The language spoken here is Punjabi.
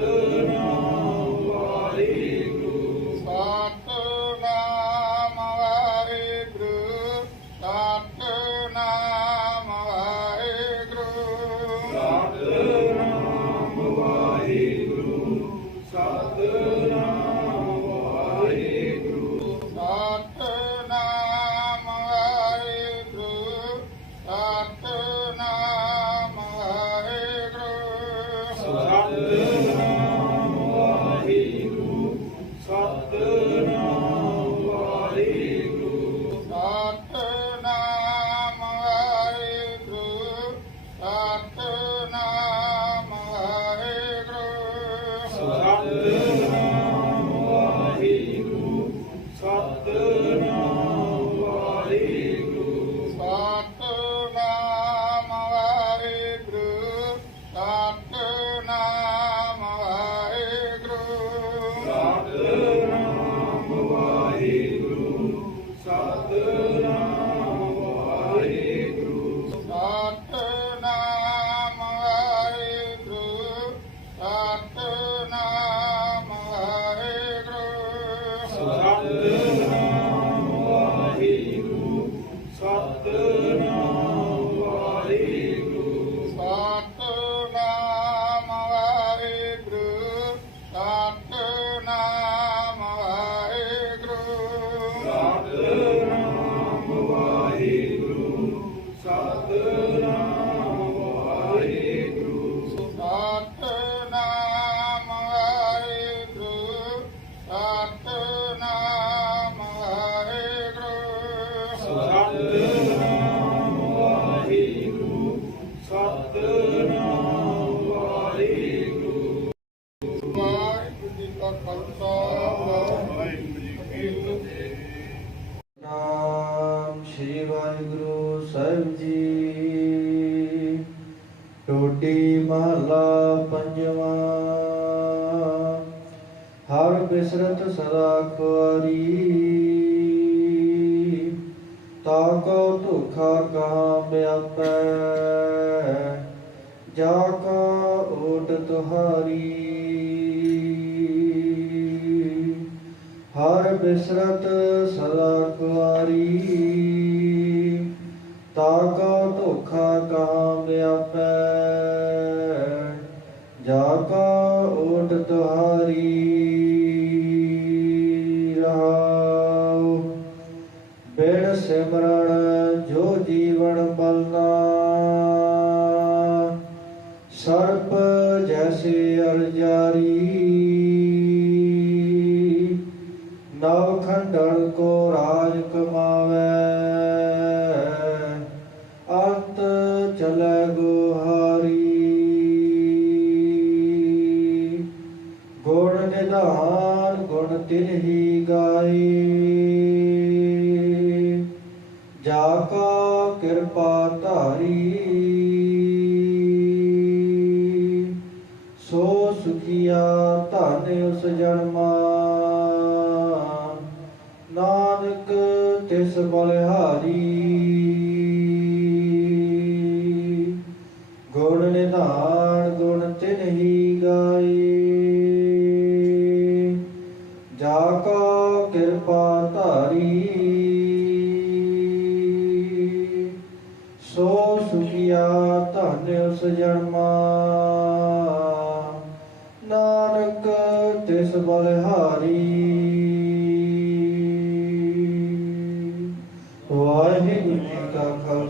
Good night. ਖਾਲਸਾ ਵਾਹਿਗੁਰੂ ਜੀ ਕੀ ਫਤਿਹ ਨਾਮ ਸ੍ਰੀ ਵਾਹਿਗੁਰੂ ਸਾਹਿਬ ਜੀ। ਟੋਡੀ ਮਹਲਾ ਪੰਜਵਾਂ। ਹਰ ਬਿਸਰਤ ਸਦਾ ਖੁਆਰੀ ਤਾ ਕੋ ਧੋਖਾ ਕਹਾਂ ਵਿਆਪੈ ਜਾ ਕਾ ਓਟ ਤੁਹਾਰੀ। ਬਿਸਰਤ ਸਦਾ ਕੁਆਰੀ ਤਾ ਕਾ ਧੋਖਾ ਕਹਾਂ ਵਿਆਪੈ ਜਾ ਕਾ ਓਟ ਤੁਹਾਰੀ ਰਹਾਉ। ਬਿਨ ਸਿਮਰਨ ਜੋ ਜੀਵਨ ਬਲਨਾ, ਸਰਪ ਜੈਸੇ ਅਰਜਾਰੀ। ਨਵ ਖੰਡਨ ਕੋ ਰਾਜ ਕਮਾਵੇ। ਅੰਤ ਚਲੇ ਗੁਹਾਰੀ। ਗੁਣ ਨਿਧਾਨ, ਗੁਣ ਤਿਨਹੀ ਗਾਈ। ਜਾ ਕਾ ਕਿਰਪਾ ਧਾਰੀ। ਸੋ ਸੁਖੀਆ ਧਨ ਉਸ ਜਨਮਾ ਤਿਸ ਬਲਿਹਾਰੀ। ਗੁਣ ਨਿਧਾਨ, ਗੁਣ ਤਿਨਹੀ ਗਾਈ ਜਾ ਕਾ ਕਿਰਪਾ ਧਾਰੀ। ਸੋ ਸੁਖੀਆ ਧਨ ਉਸ ਜਨਮਾ। ਨਾਨਕ ਤਿਸ ਬਲਿਹਾਰੀ।